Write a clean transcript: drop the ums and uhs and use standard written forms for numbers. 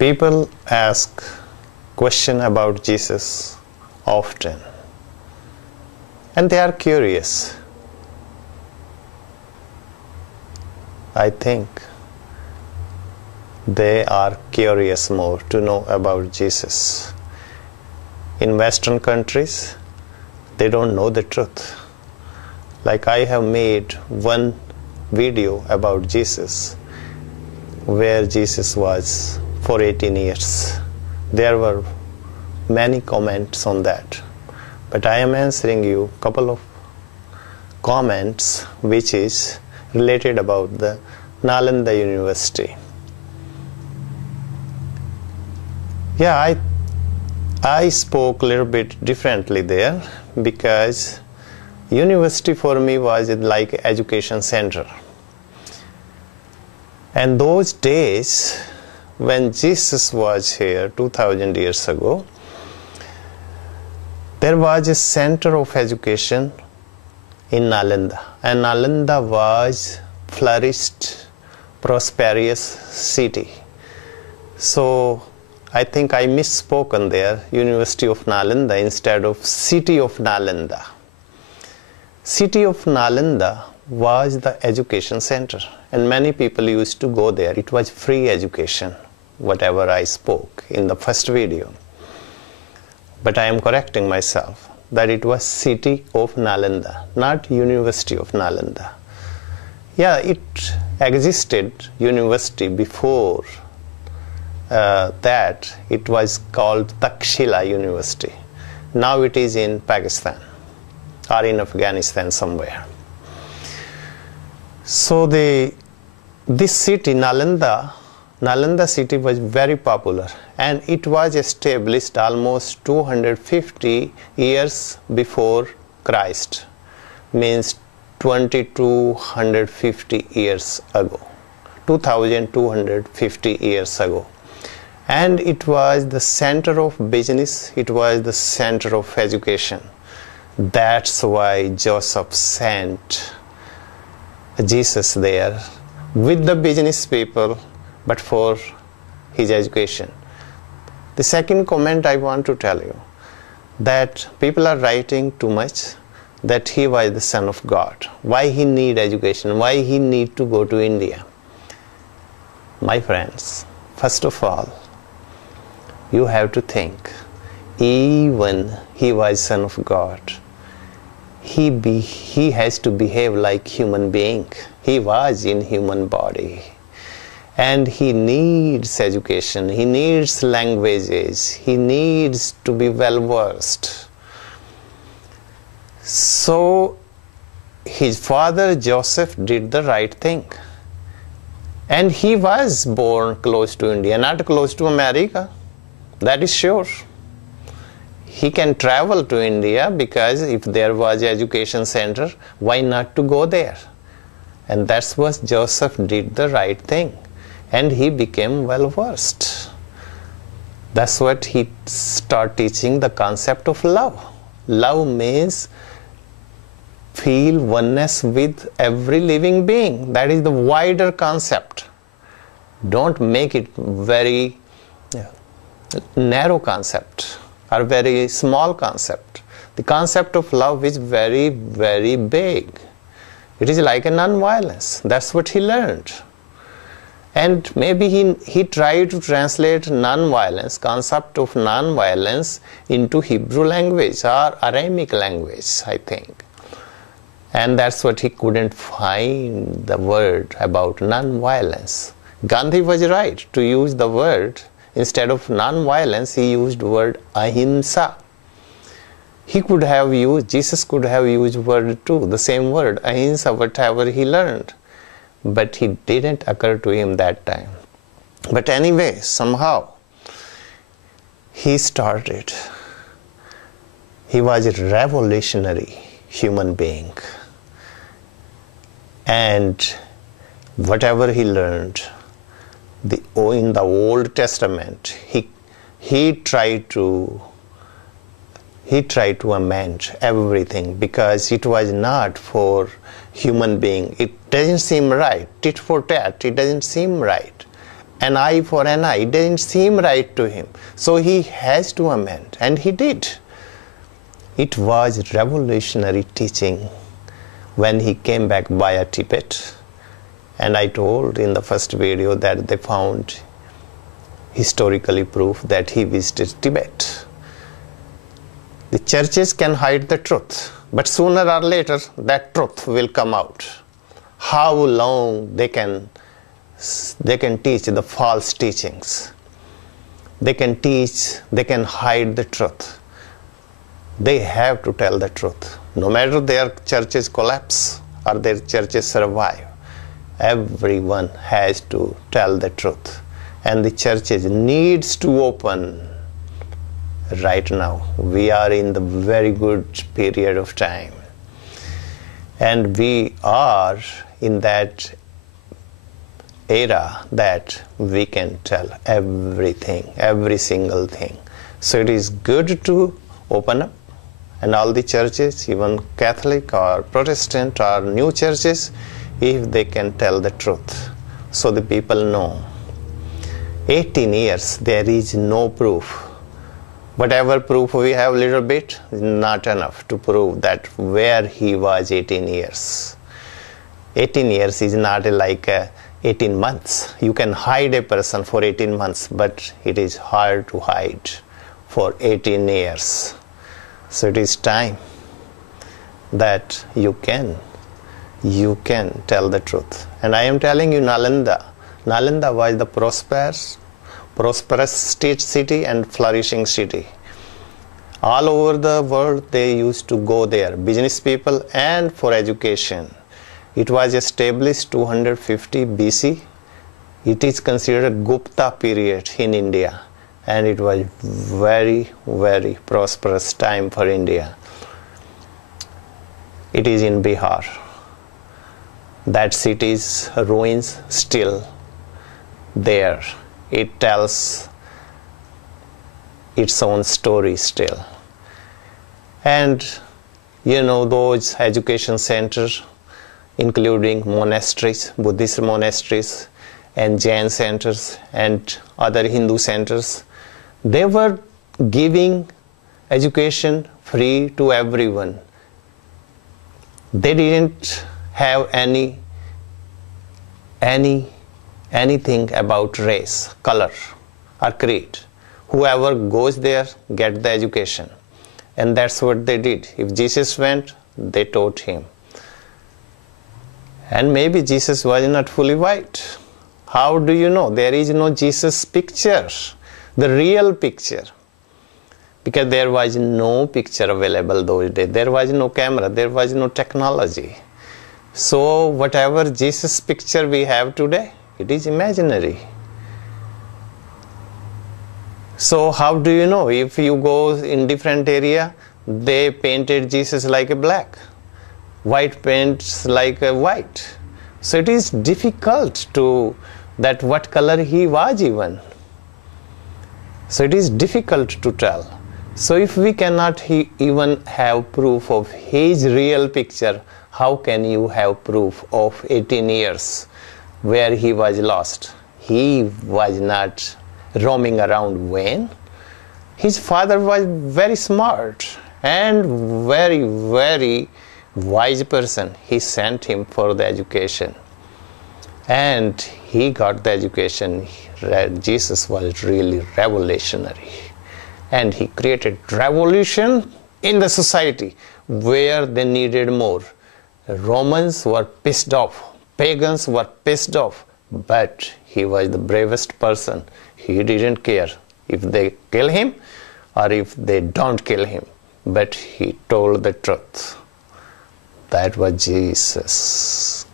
People ask questions about Jesus often, and they are curious. I think they are curious more to know about Jesus. In Western countries, they don't know the truth. Like I have made one video about Jesus, where Jesus was for 18 years. There were many comments on that. But I am answering you a couple of comments which is related about the Nalanda University. Yeah, I spoke a little bit differently there because university for me was like education center. And those days when Jesus was here 2000 years ago, there was a center of education in Nalanda, and Nalanda was flourished, prosperous city. So I think I misspoken there, University of Nalanda instead of City of Nalanda. City of Nalanda was the education center, and many people used to go there. It was free education, whatever I spoke in the first video. But I am correcting myself that it was City of Nalanda, not University of Nalanda. Yeah, it existed university before that. It was called Takshila University. Now it is in Pakistan or in Afghanistan somewhere. So this city, Nalanda city was very popular, and it was established almost 250 years before Christ, means 2250 years ago, 2250 years ago. And it was the center of business, it was the center of education. That's why Joseph sent Jesus there with the business people, but for his education. The second comment I want to tell you, that people are writing too much that he was the son of God. Why he need education? Why he need to go to India? My friends, first of all, you have to think, even he was son of God, he has to behave like human being. He was in human body. And he needs education, he needs languages, he needs to be well versed. So his father Joseph did the right thing. And he was born close to India, not close to America. That is sure. He can travel to India because if there was an education center, why not to go there? And that's what Joseph did the right thing. And he became well versed. That's what he started teaching, the concept of love. Love means feel oneness with every living being. That is the wider concept. Don't make it very narrow concept or very small concept. The concept of love is very, very big. It is like a non-violence. That's what he learned. And maybe he tried to translate non-violence, concept of non-violence into Hebrew language or Aramaic language, I think. And that's what he couldn't find the word about non-violence. Gandhi was right to use the word. Instead of non-violence, he used the word ahimsa. Jesus could have used word too, the same word, ahimsa, whatever he learned. But he didn't occur to him that time. But anyway, somehow, he started. He was a revolutionary human being. And whatever he learned, in the Old Testament, he tried to amend everything because it was not for human being. It doesn't seem right. Tit for tat, it doesn't seem right. an eye for an eye didn't seem right to him. So he has to amend, and he did. It was revolutionary teaching when he came back via Tibet. And I told in the first video that they found historically proof that he visited Tibet. The churches can hide the truth, but sooner or later that truth will come out. How long they can teach the false teachings. They can teach, they can hide the truth. They have to tell the truth. No matter their churches collapse or their churches survive, everyone has to tell the truth. And the churches needs to open right now. We are in the very good period of time. And we are in that era that we can tell everything, every single thing. So it is good to open up, and all the churches, even Catholic or Protestant or new churches, if they can tell the truth, so the people know. 18 years, there is no proof. Whatever proof we have, little bit, is not enough to prove that where he was 18 years. 18 years is not like 18 months. You can hide a person for 18 months, but it is hard to hide for 18 years. So it is time that you can tell the truth. And I am telling you, Nalanda was the prosperous state city and flourishing city. All over the world they used to go there, business people and for education. It was established 250 BC. It is considered Gupta period in India, and it was very, very prosperous time for India. It is in Bihar. That city's ruins still there. It tells its own story still. And those education centers, including monasteries, Buddhist monasteries, and Jain centers, and other Hindu centers, they were giving education free to everyone. They didn't have anything about race, color, or creed. Whoever goes there get the education. And that's what they did. If Jesus went, they taught him. And maybe Jesus was not fully white. How do you know? There is no Jesus picture, the real picture. Because there was no picture available those days. There was no camera, there was no technology. So whatever Jesus picture we have today, it is imaginary. So how do you know? If you go in different area, they painted Jesus like a black, white paints like a white. So it is difficult to that what color he was even. So it is difficult to tell. So if we cannot even have proof of his real picture, how can you have proof of 18 years where he was lost? He was not roaming around vain. His father was very smart and very, very wise person. He sent him for the education. And he got the education. Jesus was really revolutionary. And he created revolution in the society where they needed more. Romans were pissed off. Pagans were pissed off. But he was the bravest person. He didn't care if they kill him or if they don't kill him. But he told the truth. That was Jesus.